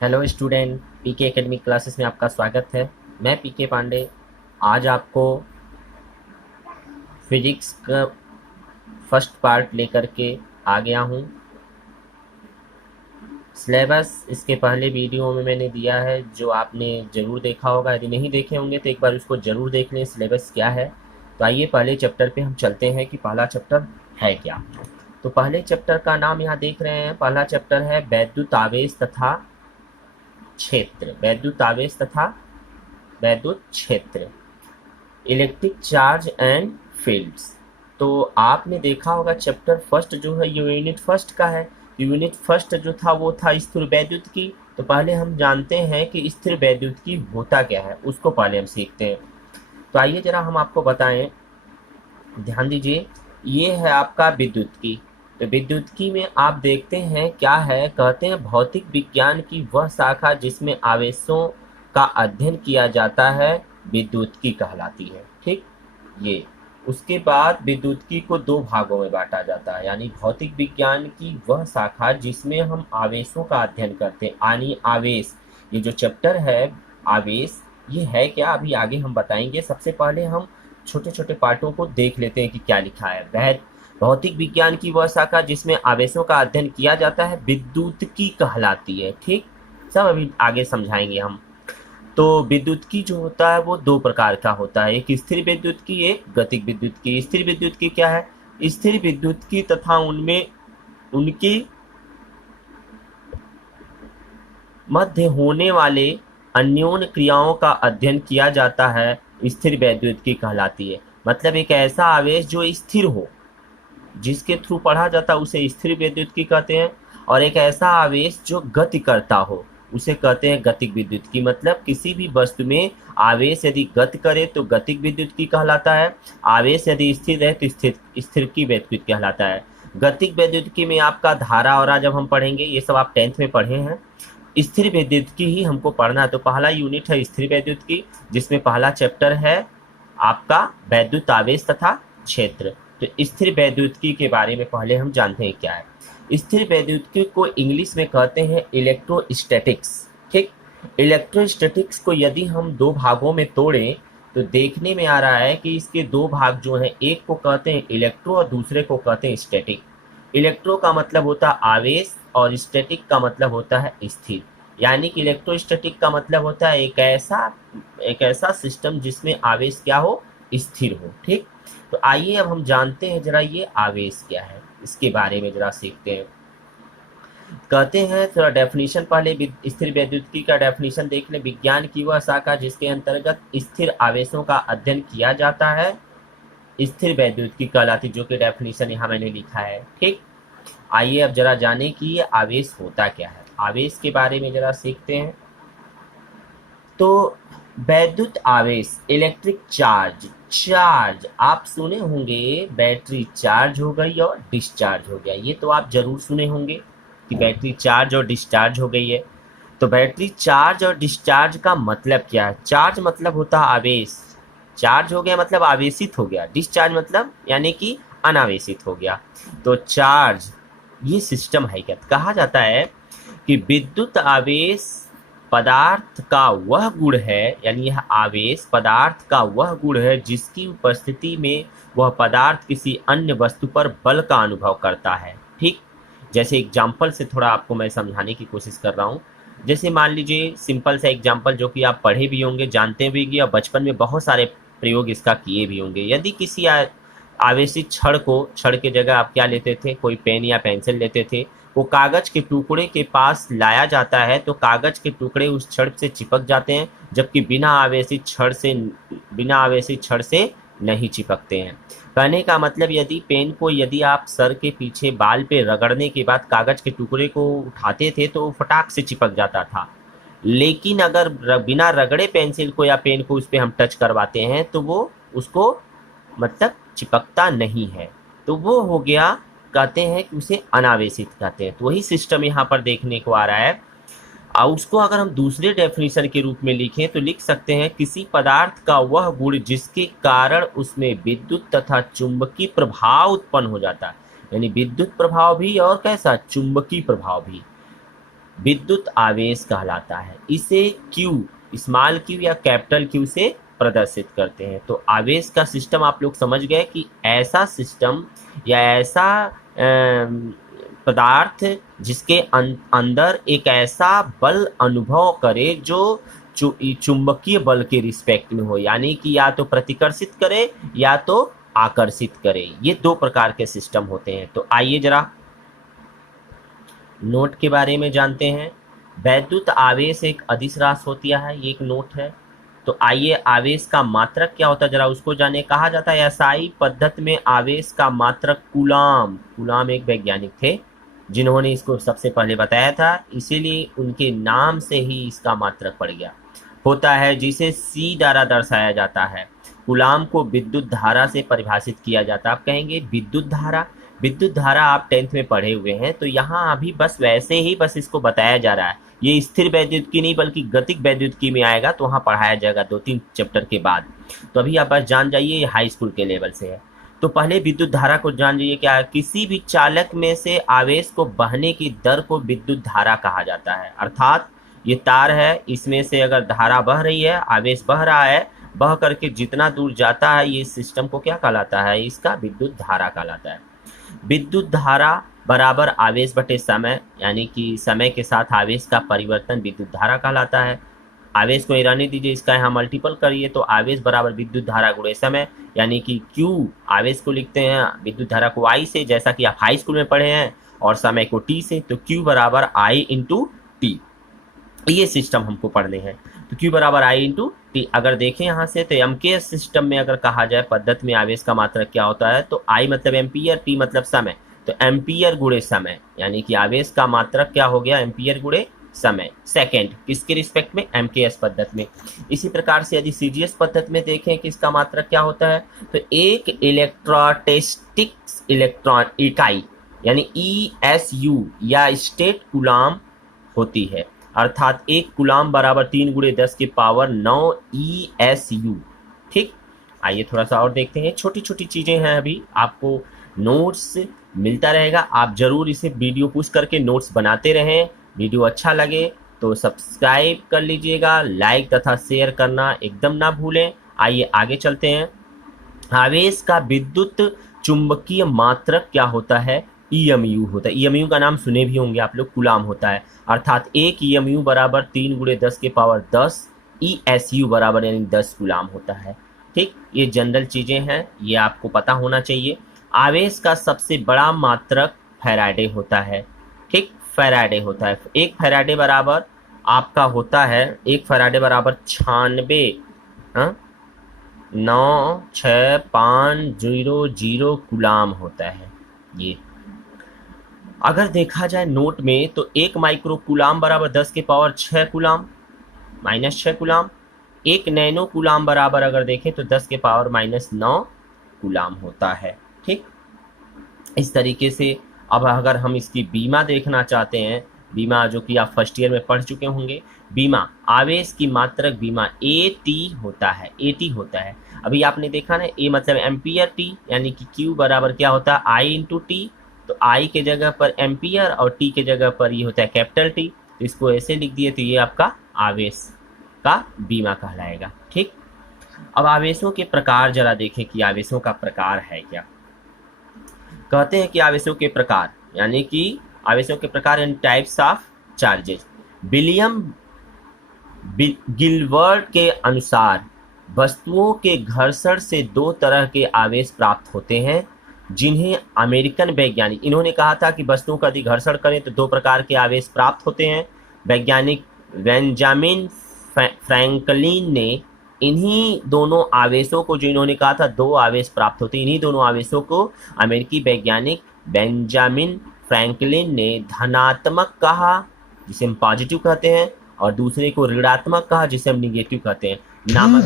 Hello student, पीके academic classes में आपका स्वागत है। मैं पीके पांडे आज आपको फिजिक्स का फर्स्ट पार्ट लेकर के आ गया हूँ। सिलेबस इसके पहले वीडियो में मैंने दिया है, जो आपने ज़रूर देखा होगा। यदि नहीं देखे होंगे तो एक बार उसको ज़रूर देख लें, सिलेबस क्या है। तो आइए पहले चैप्टर पे हम चलते हैं कि पहला चैप्टर है क्या। तो पहले चैप्टर का नाम यहाँ देख रहे हैं, पहला चैप्टर है वैद्युत आवेश तथा क्षेत्र। वैद्युत आवेश तथा वैद्युत क्षेत्र, इलेक्ट्रिक चार्ज एंड फील्ड्स। तो आपने देखा होगा चैप्टर फर्स्ट जो है ये यूनिट फर्स्ट का है। यूनिट फर्स्ट जो था वो था स्थिर वैद्युत की। तो पहले हम जानते हैं कि स्थिर वैद्युत की होता क्या है, उसको पहले हम सीखते हैं। तो आइए जरा हम आपको बताएं, ध्यान दीजिए। ये है आपका विद्युत की। तो विद्युत की में आप देखते हैं क्या है, कहते हैं भौतिक विज्ञान की वह शाखा जिसमें आवेशों का अध्ययन किया जाता है विद्युत की कहलाती है। ठीक, ये उसके बाद विद्युत की को दो भागों में बांटा जाता है, यानी भौतिक विज्ञान की वह शाखा जिसमें हम आवेशों का अध्ययन करते हैं। यानी आवेश, ये जो चैप्टर है आवेश, ये है क्या अभी आगे हम बताएंगे। सबसे पहले हम छोटे छोटे पार्टों को देख लेते हैं कि क्या लिखा है। वह भौतिक विज्ञान की वह शाखा जिसमें आवेशों का अध्ययन किया जाता है विद्युत की कहलाती है। ठीक, सब अभी आगे समझाएंगे हम। तो विद्युत की जो होता है वो दो प्रकार का होता है, एक स्थिर विद्युत की, एक गतिक विद्युत की। स्थिर विद्युत की क्या है, स्थिर विद्युत की तथा उनमें उनकी मध्य होने वाले अन्योन्य क्रियाओं का अध्ययन किया जाता है, स्थिर वैद्युत की कहलाती है। मतलब एक ऐसा आवेश जो स्थिर हो, जिसके थ्रू पढ़ा जाता है उसे स्थिर वैद्युत की कहते हैं। और एक ऐसा आवेश जो गति करता हो उसे कहते हैं गतिक विद्युत की। मतलब किसी भी वस्तु में आवेश यदि गति करे तो गतिक विद्युत की कहलाता है, आवेश यदि स्थिर है तो स्थिर की वैद्युत कहलाता है। गतिक वैद्युत की में आपका धारा और जब हम पढ़ेंगे, ये सब आप 10th में पढ़े हैं। स्थिर वैद्युत की ही हमको पढ़ना है। तो पहला यूनिट है स्थिर वैद्युत की, जिसमें पहला चैप्टर है आपका वैद्युत आवेश तथा क्षेत्र। तो स्थिर वैद्युतिकी के बारे में पहले हम जानते हैं क्या है। स्थिर वैद्युतिकी को इंग्लिश में कहते हैं इलेक्ट्रोस्टैटिक्स। ठीक, इलेक्ट्रोस्टैटिक्स को यदि हम दो भागों में तोड़ें तो देखने में आ रहा है कि इसके दो भाग जो हैं, एक को कहते हैं इलेक्ट्रो और दूसरे को कहते हैं स्टैटिक। इलेक्ट्रो का मतलब होता है आवेश और स्टैटिक का मतलब होता है स्थिर। यानी कि इलेक्ट्रोस्टैटिक का मतलब होता है एक ऐसा सिस्टम जिसमें आवेश क्या हो, स्थिर हो। ठीक, तो आइए अब हम जानते हैं जरा ये आवेश क्या है, इसके बारे में जरा सीखते हैं। कहते हैं थोड़ा डेफिनेशन पहले स्थिर वैद्युतिकी का डेफिनेशन देख लें। विज्ञान की वह शाखा जिसके अंतर्गत स्थिर आवेशों का अध्ययन किया जाता है स्थिर वैद्युतिकी कहलाती, जो कि डेफिनेशन यहाँ मैंने लिखा है। ठीक, आइए अब जरा जाने कि ये आवेश होता क्या है, आवेश के बारे में जरा सीखते हैं। तो वैद्युत आवेश, इलेक्ट्रिक चार्ज। चार्ज आप सुने होंगे, बैटरी चार्ज हो गई और डिस्चार्ज हो गया, ये तो आप जरूर सुने होंगे कि बैटरी चार्ज और डिस्चार्ज हो गई है। तो बैटरी चार्ज और डिस्चार्ज का मतलब क्या है। चार्ज मतलब होता है आवेश, चार्ज हो गया मतलब आवेशित हो गया, डिस्चार्ज मतलब यानी कि अनावेशित हो गया। तो चार्ज ये सिस्टम है। क्या कहा जाता है कि विद्युत आवेश पदार्थ का वह गुण है, यानी यह आवेश पदार्थ का वह गुण है जिसकी उपस्थिति में वह पदार्थ किसी अन्य वस्तु पर बल का अनुभव करता है। ठीक, जैसे एग्जाम्पल से थोड़ा आपको मैं समझाने की कोशिश कर रहा हूँ। जैसे मान लीजिए सिंपल सा एग्जाम्पल जो कि आप पढ़े भी होंगे, जानते भी होंगे और बचपन में बहुत सारे प्रयोग इसका किए भी होंगे। यदि किसी आवेशित छड़ के जगह आप क्या लेते थे, कोई पेन या पेंसिल लेते थे, वो कागज के टुकड़े के पास लाया जाता है तो कागज के टुकड़े उस छड़ से चिपक जाते हैं, जबकि बिना आवेशित छड़ से नहीं चिपकते हैं। कहने का मतलब यदि आप सर के पीछे बाल पे रगड़ने के बाद कागज के टुकड़े को उठाते थे तो वो फटाक से चिपक जाता था। लेकिन अगर बिना रगड़े पेंसिल को या पेन को उस पर हम टच करवाते हैं तो वो उसको मतलब चिपकता नहीं है। तो वो हो गया, कहते हैं कि उसे अनावेशित कहते हैं। तो वही सिस्टम यहाँ पर देखने को आ रहा है। और उसको अगर हम दूसरे डेफिनेशन के रूप में लिखें तो लिख सकते हैं किसी पदार्थ का वह गुण जिसके कारण उसमें विद्युत तथा चुंबकीय प्रभाव उत्पन्न हो जाता है। यानी विद्युत प्रभाव भी और कैसा, चुंबकीय प्रभाव भी। विद्युत आवेश कहलाता है। इसे क्यू, स्मॉल क्यू या कैपिटल क्यू से प्रदर्शित करते हैं। तो आवेश का सिस्टम आप लोग समझ गए कि ऐसा सिस्टम या ऐसा पदार्थ जिसके अंदर एक ऐसा बल अनुभव करे जो चुंबकीय बल के रिस्पेक्ट में हो, यानी कि या तो प्रतिकर्षित करे या तो आकर्षित करे। ये दो प्रकार के सिस्टम होते हैं। तो आइए जरा नोट के बारे में जानते हैं। वैद्युत आवेश एक अदिश राशि होती है, ये एक नोट है। तो आइए आवेश का मात्रक क्या होता है जरा उसको जाने। कहा जाता है एसआई पद्धति में आवेश का मात्रक कूलाम। कूलाम एक वैज्ञानिक थे जिन्होंने इसको सबसे पहले बताया था, इसीलिए उनके नाम से ही इसका मात्रक पड़ गया। होता है जिसे सी द्वारा दर्शाया जाता है। कूलाम को विद्युत धारा से परिभाषित किया जाता है। आप कहेंगे विद्युत धारा, विद्युत धारा आप 10th में पढ़े हुए हैं, तो यहाँ अभी बस वैसे ही बस इसको बताया जा रहा है। ये स्थिर वैद्युतिकी नहीं बल्कि गतिक वैद्युतिकी में आएगा, तो वहाँ पढ़ाया जाएगा 2-3 चैप्टर के बाद। तो अभी आप बस जान जाइए ये हाई स्कूल के लेवल से है। तो पहले विद्युत धारा को जान जाइए क्या है। किसी भी चालक में से आवेश को बहने की दर को विद्युत धारा कहा जाता है। अर्थात ये तार है, इसमें से अगर धारा बह रही है, आवेश बह रहा है, बह करके जितना दूर जाता है ये सिस्टम को क्या कहलाता है, इसका विद्युत धारा कहलाता है। विद्युत धारा बराबर आवेश बटे समय, यानी कि समय के साथ आवेश का परिवर्तन विद्युत धारा कहलाता है। आवेश को रहने दीजिए, इसका यहाँ मल्टीपल करिए तो आवेश बराबर विद्युत धारा गुणे समय, यानी कि Q आवेश को लिखते हैं विद्युत धारा को I से, जैसा कि आप हाई स्कूल में पढ़े हैं, और समय को T से, तो Q बराबर I इंटू टी। ये सिस्टम हमको पढ़ने हैं। तो Q बराबर I इंटू टी। अगर देखें यहाँ से तो एमकेएस सिस्टम में अगर कहा जाए पद्धति में आवेश का मात्रक क्या होता है, तो I मतलब एम्पियर, T मतलब समय, तो एम्पियर गुणे समय, यानी कि आवेश का मात्रक क्या हो गया, एम्पियर गुणे समय। सेकंड किसके रिस्पेक्ट में, एमकेएस पद्धति में। इसी प्रकार से यदि सीजीएस पद्धति में देखें कि इसका मात्रक क्या होता है, तो एक इलेक्ट्रोस्टैटिक्स इलेक्ट्रॉन इकाई यानी ESU या स्टेट कूलाम होती है। अर्थात एक कूलाम बराबर 3 × 10⁹ ESU। ठीक, आइए थोड़ा सा और देखते हैं। छोटी छोटी चीजें हैं, अभी आपको नोट्स मिलता रहेगा, आप जरूर इसे वीडियो पुश करके नोट्स बनाते रहें। वीडियो अच्छा लगे तो सब्सक्राइब कर लीजिएगा, लाइक तथा शेयर करना एकदम ना भूलें। आइए आगे चलते हैं। आवेश का विद्युत चुंबकीय मात्रक क्या होता है, EMU होता है। EMU का नाम सुने भी होंगे आप लोग, कूलाम होता है। अर्थात एक EMU बराबर 3 × 10⁻10 ESU बराबर यानी 10 कूलाम होता है। ठीक, ये जनरल चीजें हैं, ये आपको पता होना चाहिए। आवेश का सबसे बड़ा मात्रक फैराडे होता है। ठीक, फैराडे होता है। एक फैराडे बराबर आपका होता है, एक फैराडे बराबर 96,96500 कूलाम होता है। ये अगर देखा जाए नोट में तो एक माइक्रो कूलाम बराबर 10⁻6 कूलाम -6 कूलाम। एक नैनो कूलाम बराबर अगर देखें तो 10⁻⁻9 कूलाम होता है। ठीक, इस तरीके से अब अगर हम इसकी बीमा देखना चाहते हैं, बीमा जो कि आप फर्स्ट ईयर में पढ़ चुके होंगे, बीमा आवेश की मात्रक बीमा AT होता है, AT होता है। अभी आपने देखा ना, A मतलब एम्पियर, T यानी कि Q बराबर क्या होता है, I इंटू T। तो I के जगह पर एम्पियर और T के जगह पर ये होता है कैपिटल T। तो इसको ऐसे लिख दिए तो ये आपका आवेश का बीमा कहलाएगा। ठीक, अब आवेशों के प्रकार जरा देखें कि आवेशों का प्रकार है क्या। कहते हैं कि आवेशों के प्रकार यानी कि आवेशों के प्रकार इन types of charges. William Gilbert के अनुसार वस्तुओं के घर्षण से 2 तरह के आवेश प्राप्त होते हैं, जिन्हें अमेरिकन वैज्ञानिक, इन्होंने कहा था कि वस्तुओं का यदि घर्षण करें तो 2 प्रकार के आवेश प्राप्त होते हैं। वैज्ञानिक बेंजामिन फ्रैंकलिन ने इन्हीं दोनों आवेशों को, जो इन्होंने कहा था 2 आवेश प्राप्त होते हैं, इन्हीं दोनों आवेशों को अमेरिकी वैज्ञानिक बेंजामिन फ्रैंकलिन ने धनात्मक कहा, जिसे हम पॉजिटिव कहते हैं, और दूसरे को ऋणात्मक कहा, जिसे हम निगेटिव कहते हैं, नाम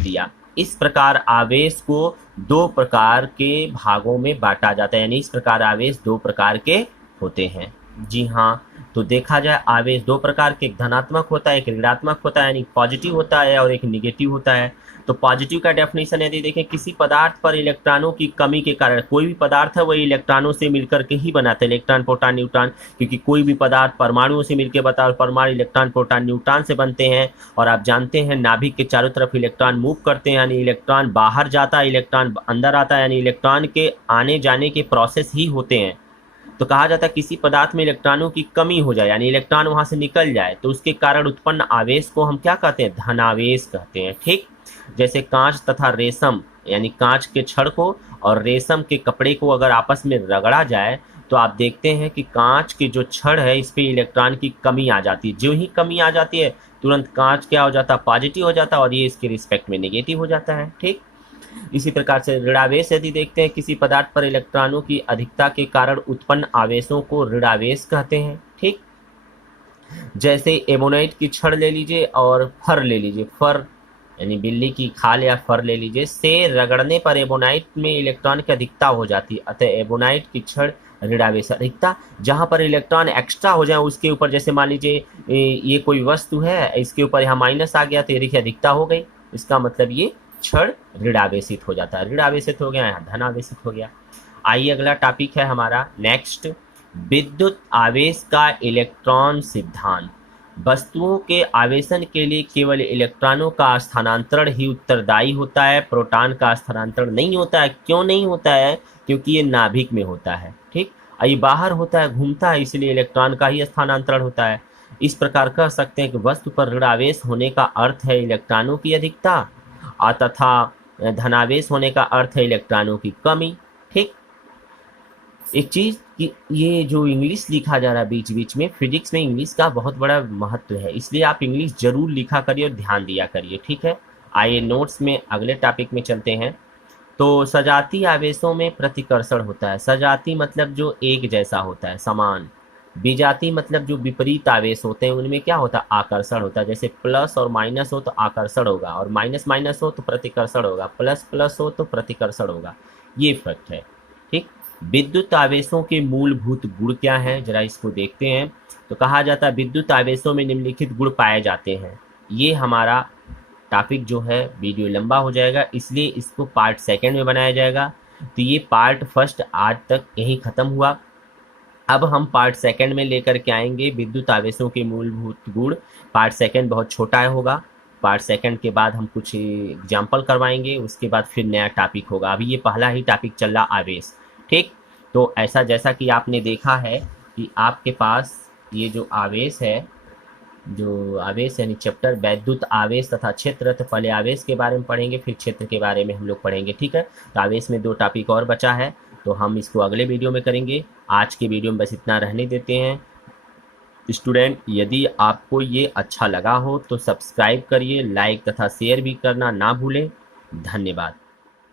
दिया। इस प्रकार आवेश को 2 प्रकार के भागों में बांटा जाता है, यानी इस प्रकार आवेश 2 प्रकार के होते हैं। जी हाँ, तो देखा जाए आवेश दो प्रकार के, एक धनात्मक होता है, एक ऋणात्मक होता है, यानी पॉजिटिव होता है और एक निगेटिव होता है। तो पॉजिटिव का डेफिनेशन यदि देखें, किसी पदार्थ पर इलेक्ट्रॉनों की कमी के कारण, कोई भी पदार्थ है वही इलेक्ट्रॉनों से मिलकर के ही बनाते हैं, इलेक्ट्रॉन प्रोटॉन न्यूट्रॉन, क्योंकि कोई भी पदार्थ परमाणुओं से मिलकर बता, परमाणु इलेक्ट्रॉन प्रोटॉन न्यूट्रॉन से बनते हैं। और आप जानते हैं नाभिक के चारों तरफ इलेक्ट्रॉन मूव करते हैं, यानी इलेक्ट्रॉन बाहर जाता है, इलेक्ट्रॉन अंदर आता है, यानी इलेक्ट्रॉन के आने जाने के प्रोसेस ही होते हैं। तो कहा जाता है किसी पदार्थ में इलेक्ट्रॉनों की कमी हो जाए, यानी इलेक्ट्रॉन वहां से निकल जाए, तो उसके कारण उत्पन्न आवेश को हम क्या कहते हैं, धनावेश कहते हैं। ठीक, जैसे कांच तथा रेशम, यानी कांच के छड़ को और रेशम के कपड़े को अगर आपस में रगड़ा जाए तो आप देखते हैं कि कांच के जो छड़ है इस पे इलेक्ट्रॉन की कमी आ जाती है। जो ही कमी आ जाती है तुरंत कांच क्या हो जाता है, पॉजिटिव हो जाता है, और ये इसके रिस्पेक्ट में नेगेटिव हो जाता है। ठीक, इसी प्रकार से ऋणावेश यदि देखते हैं, किसी पदार्थ पर इलेक्ट्रॉनों की अधिकता के कारण उत्पन्न आवेशों को ऋणावेश कहते हैं। ठीक, जैसे एमोनाइट की छड़ ले लीजिए और फर ले लीजिए, फर यानी बिल्ली की खाल या फर ले लीजिए, से रगड़ने पर एबोनाइट में इलेक्ट्रॉन की अधिकता हो जाती है, अतः एबोनाइट की छड़ ऋणावेश। अधिकता जहां पर इलेक्ट्रॉन एक्स्ट्रा हो जाए उसके ऊपर, जैसे मान लीजिए ये कोई वस्तु है, इसके ऊपर यहाँ माइनस आ गया तो ये देखिए अधिकता हो गई, इसका मतलब ये क्षण ऋणावेशित हो जाता है, ऋणावेशित हो गया, यहाँ धनावेशित हो गया। आइए अगला टॉपिक है हमारा नेक्स्ट, विद्युत आवेश का इलेक्ट्रॉन सिद्धांत। वस्तुओं के आवेशन के लिए केवल इलेक्ट्रॉनों का स्थानांतरण ही उत्तरदायी होता है, प्रोटॉन का स्थानांतरण नहीं होता है। क्यों नहीं होता है? क्योंकि ये नाभिक में होता है। ठीक, ये बाहर होता है, घूमता है, इसलिए इलेक्ट्रॉन का ही स्थानांतरण होता है। इस प्रकार कह सकते हैं कि वस्तु पर ऋणावेश होने का अर्थ है इलेक्ट्रॉनों की अधिकता, तथा धनावेश होने का अर्थ है इलेक्ट्रॉनों की कमी। ठीक, एक चीज कि ये जो इंग्लिश लिखा जा रहा है बीच बीच में, फिजिक्स में इंग्लिश का बहुत बड़ा महत्व है, इसलिए आप इंग्लिश जरूर लिखा करिए और ध्यान दिया करिए। ठीक है, आइए नोट्स में अगले टॉपिक में चलते हैं। तो सजाती आवेशों में प्रतिकर्षण होता है। सजाती मतलब जो एक जैसा होता है, समान। विजाती मतलब जो विपरीत आवेश होते हैं उनमें क्या होता है, आकर्षण होता है। जैसे प्लस और माइनस हो तो आकर्षण होगा, और माइनस माइनस हो तो प्रतिकर्षण होगा, प्लस प्लस हो तो प्रतिकर्षण होगा। ये फैक्ट है। ठीक, विद्युत आवेशों के मूलभूत गुण क्या हैं, जरा इसको देखते हैं। तो कहा जाता है विद्युत आवेशों में निम्नलिखित गुण पाए जाते हैं। ये हमारा टॉपिक जो है वीडियो लंबा हो जाएगा, इसलिए इसको पार्ट सेकंड में बनाया जाएगा। तो ये पार्ट फर्स्ट आज तक यही खत्म हुआ। अब हम पार्ट सेकंड में लेकर के आएंगे विद्युत आवेशों के मूलभूत गुण। पार्ट सेकंड बहुत छोटा होगा। पार्ट सेकंड के बाद हम कुछ एग्जाम्पल करवाएंगे, उसके बाद फिर नया टॉपिक होगा। अभी ये पहला ही टॉपिक चल रहा, आवेश। ठीक, तो ऐसा जैसा कि आपने देखा है कि आपके पास ये जो आवेश है, जो आवेश यानी चैप्टर वैद्युत आवेश तथा क्षेत्र, तो पहले आवेश के बारे में पढ़ेंगे, फिर क्षेत्र के बारे में हम लोग पढ़ेंगे। ठीक है, तो आवेश में 2 टॉपिक और बचा है, तो हम इसको अगले वीडियो में करेंगे। आज के वीडियो में बस इतना रहने देते हैं। स्टूडेंट, यदि आपको ये अच्छा लगा हो तो सब्सक्राइब करिए, लाइक तथा शेयर भी करना ना भूलें। धन्यवाद।